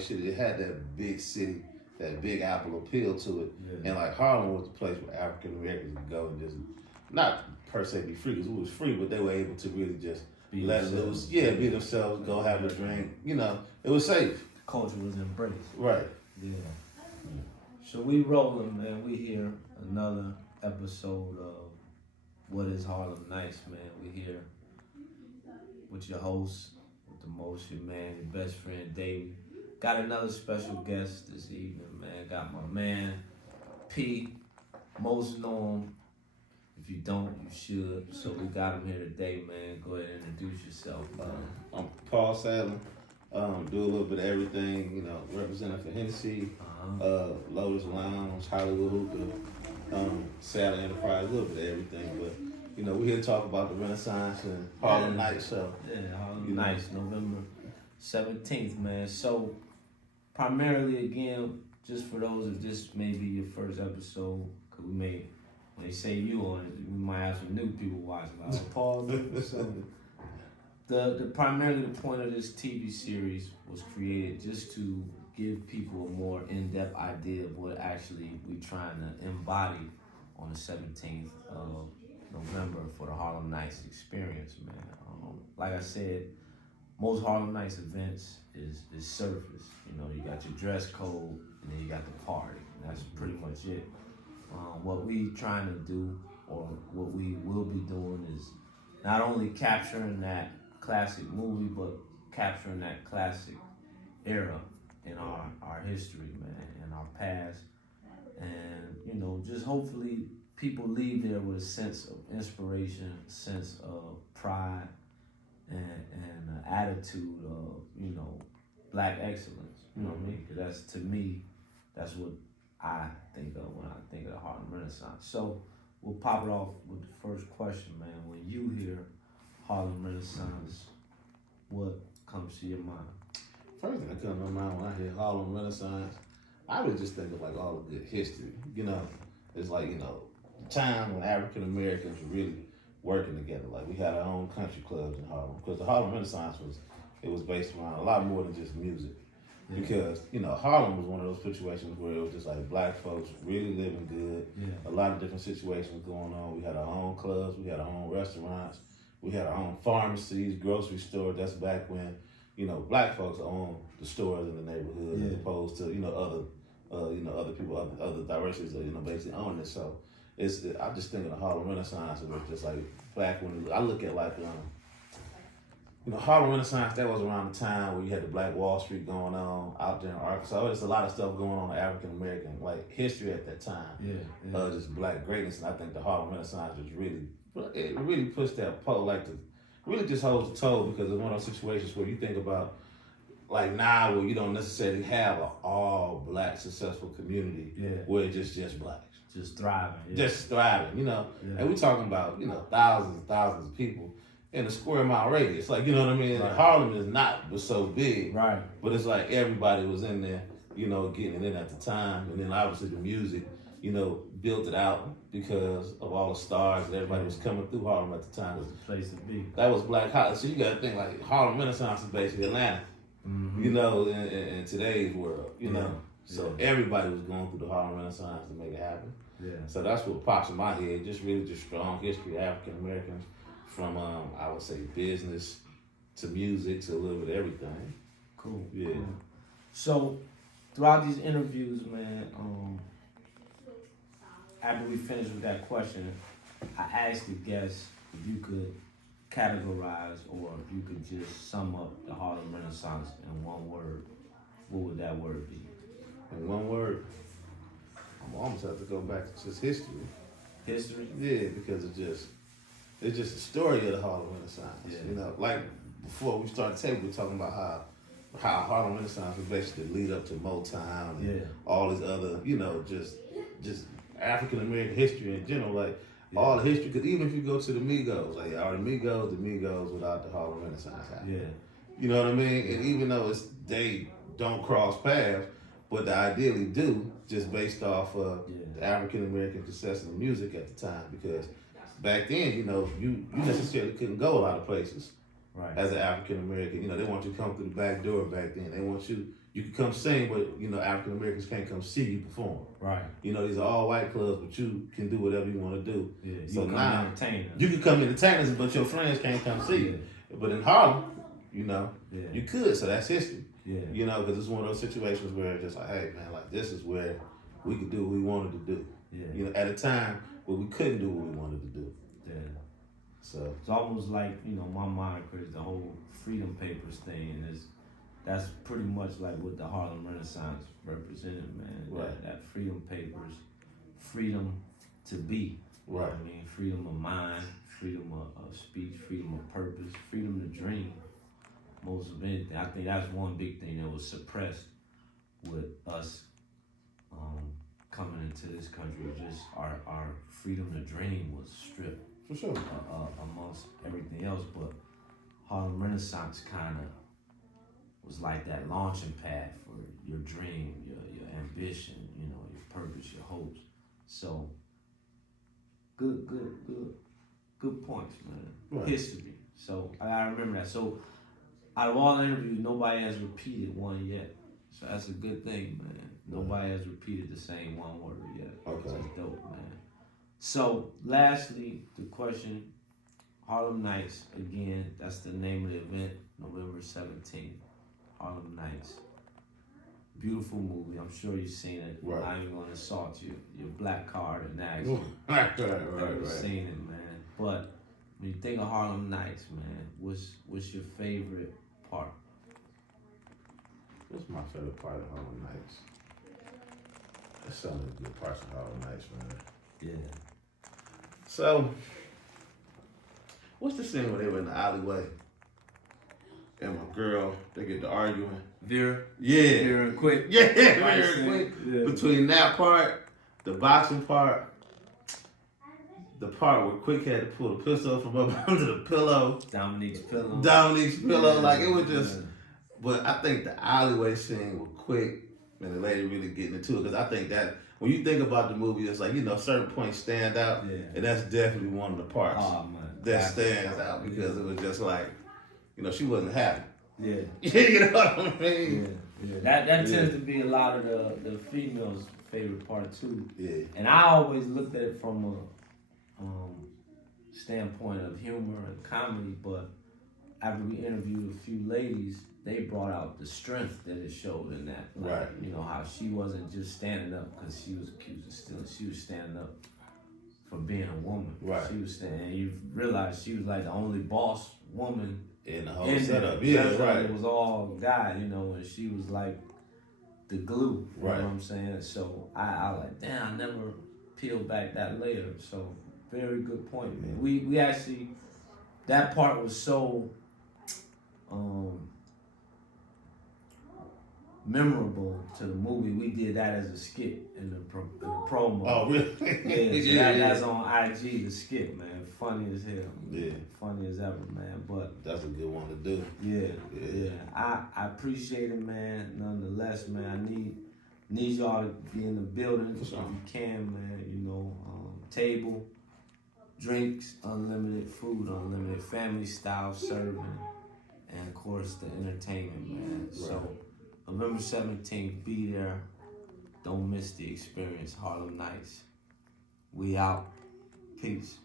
shit, it had that big city, that big apple appeal to it. Yeah. And like Harlem was the place where African Americans would go and just not per se be free, because it was free, but they were able to really just Be let it themselves. loose. Yeah, be themselves, go have a drink. You know, it was safe. Culture was embraced. Right. Yeah. So we rolling, man. We here another episode of What is Harlem Nights, man. We here with your host, with the most, your man, your best friend, Davey. Got another special guest this evening, man. Got my man, P. Most know him. If you don't, you should. So we got him here today, man. Go ahead and introduce yourself. I'm Paul Sadler. Do a little bit of everything, you know, representing for Hennessy, Lotus Lounge, Hollywood Hookah, Sadler Enterprise, a little bit of everything. But, you know, we're here to talk about the Renaissance and Harlem Nights. So, yeah, Harlem Nights, November 17th, man. So, primarily, again, just for those, if this may be your first episode, because we may, when they say you on it, we might have some new people watching. Like, Paul, so the primarily the point of this TV series was created just to give people a more in-depth idea of what actually we trying to embody on the 17th of November for the Harlem Nights experience, man. Like I said, most Harlem Nights events is surface. You know, you got your dress code and then you got the party. And that's pretty much it. What we trying to do, or what we will be doing, is not only capturing that classic movie, but capturing that classic era in our history, man, and our past. And, you know, just hopefully people leave there with a sense of inspiration, a sense of pride, and an attitude of, you know, black excellence. You know what I mean? Because that's, to me, that's what I think of when I think of the Harlem Renaissance. So we'll pop it off with the first question, man. When you hear Harlem Renaissance, what comes to your mind? first thing that comes to my mind when I hear Harlem Renaissance, I would just think of like all the good history. You know, it's like, you know, the time when African Americans were really working together. Like, we had our own country clubs in Harlem, because the Harlem Renaissance was based around a lot more than just music. Yeah. Because, you know, Harlem was one of those situations where it was just like black folks really living good. Yeah. A lot of different situations going on. We had our own clubs, we had our own restaurants, we had our own pharmacies, grocery stores. That's back when, you know, black folks owned the stores in the neighborhood, as opposed to, you know, other people, other directions that, you know, basically own it. So I just think of the Harlem Renaissance, and it's just like black women. I look at like, you know, Harlem Renaissance, that was around the time where you had the Black Wall Street going on out there in Arkansas. There's a lot of stuff going on in African American, like, history at that time. Just black greatness. And I think the Harlem Renaissance was really pushed that pole, like, really just holds the toe, because it's one of those situations where you think about, like, now where you don't necessarily have an all black successful community where it's just blacks. Just thriving. Just thriving, you know. And we're talking about, you know, thousands and thousands of people in a square mile radius. Like, you know what I mean? Right. Harlem was so big. Right. But it's like everybody was in there, you know, getting it in at the time. And then obviously the music, you know, built it out because of all the stars that everybody was coming through Harlem at the time. It was the place to be. That was Black Hollywood. So you got to think, like, Harlem Renaissance is basically Atlanta, you know, in today's world, you know. So everybody was going through the Harlem Renaissance to make it happen. So that's what pops in my head. Just really just strong history of African Americans, from I would say business to music to a little bit of everything. Cool. Yeah. Cool. So throughout these interviews, man, after we finish with that question, I asked the guests if you could categorize, or if you could just sum up the Harlem Renaissance in one word. What would that word be? In one word, I'm almost have to go back to just history. History? Yeah, because it's just the story of the Harlem Renaissance. Yeah. You know, like before we started the table, we were talking about how Harlem Renaissance was basically the lead up to Motown and all this other, you know, just African American history in general, like all the history. Because even if you go to the Migos, like, are the Migos without the Harlem Renaissance happening? Yeah. You know what I mean? And even though they don't cross paths, but they ideally do, just based off of the African American success in music at the time. Because back then, you know, you necessarily couldn't go a lot of places as an African American. You know, they want you to come through the back door back then. They want you you can come sing, but you know African Americans can't come see you perform. Right. You know these are all white clubs, but you can do whatever you want to do. Yeah. So You now entertain us. you can come entertain us, but your friends can't come see you. But in Harlem, you know, you could. So that's history. Yeah. You know, because it's one of those situations where it's just like, hey man, like this is where we could do what we wanted to do. Yeah. You know, at a time where we couldn't do what we wanted to do. Yeah. So it's almost like, you know, my mind creates the whole Freedom Papers thing, and that's pretty much like what the Harlem Renaissance represented, man. Right. That Freedom Papers, freedom to be. Right. I mean, freedom of mind, freedom of speech, freedom of purpose, freedom to dream. Most of anything, I think that's one big thing that was suppressed with us coming into this country. Just our freedom to dream was stripped. For sure. Amongst everything else, but Harlem Renaissance kind of was like that launching pad for your dream, your ambition, you know, your purpose, your hopes. So, good points, man. Right. History. So I remember that. So out of all the interviews, nobody has repeated one yet. So that's a good thing, man. Nobody has repeated the same one word yet. Okay. So that's dope, man. So, lastly, the question, Harlem Nights, again, that's the name of the event, November 17th, Harlem Nights. Beautiful movie, I'm sure you've seen it. Right. I'm even going to assault you, your black card and ask you. Right. I've seen it, man. But when you think of Harlem Nights, man, what's your favorite part? What's my favorite part of Harlem Nights? There's so many good parts of Harlem Nights, man. Yeah. So, what's the scene where they were in the alleyway and my girl, they get to arguing? Vera? Yeah. Vera and Quick? Yeah, Vera and Quick. Yeah. Between that part, the boxing part, the part where Quick had to pull the pistol from up under the pillow. Dominique's pillow. Yeah. Like, it was just, but I think the alleyway scene with Quick and the lady really getting into it, because I think that, when you think about the movie, it's like, you know, certain points stand out, and that's definitely one of the parts that stands out, because it was just like, you know, she wasn't happy. Yeah. You know what I mean? Yeah. That tends to be a lot of the females' favorite part too. Yeah. And I always looked at it from a standpoint of humor and comedy, but after we interviewed a few ladies, they brought out the strength that it showed in that. Like, right. You know, how she wasn't just standing up because she was accused of stealing. She was standing up for being a woman. Right. She was standing, and you realize she was like the only boss woman in the whole setup. Yeah, right. It was all guy, you know, and she was like the glue. You right. know what I'm saying? So I like, damn, I never peeled back that layer. So very good point, man. We actually, that part was so memorable to the movie. We did that as a skit in the promo. Oh, really? Yeah, that's on IG, the skit, man. Funny as hell. Yeah. Funny as ever, man. But that's a good one to do. Yeah. I appreciate it, man. Nonetheless, man, I need y'all to be in the building if you can, man. You know, table, drinks, unlimited food, unlimited family style serving, and of course the entertainment, man. Right. So November 17th, be there. Don't miss the experience. Harlem Nights. We out. Peace.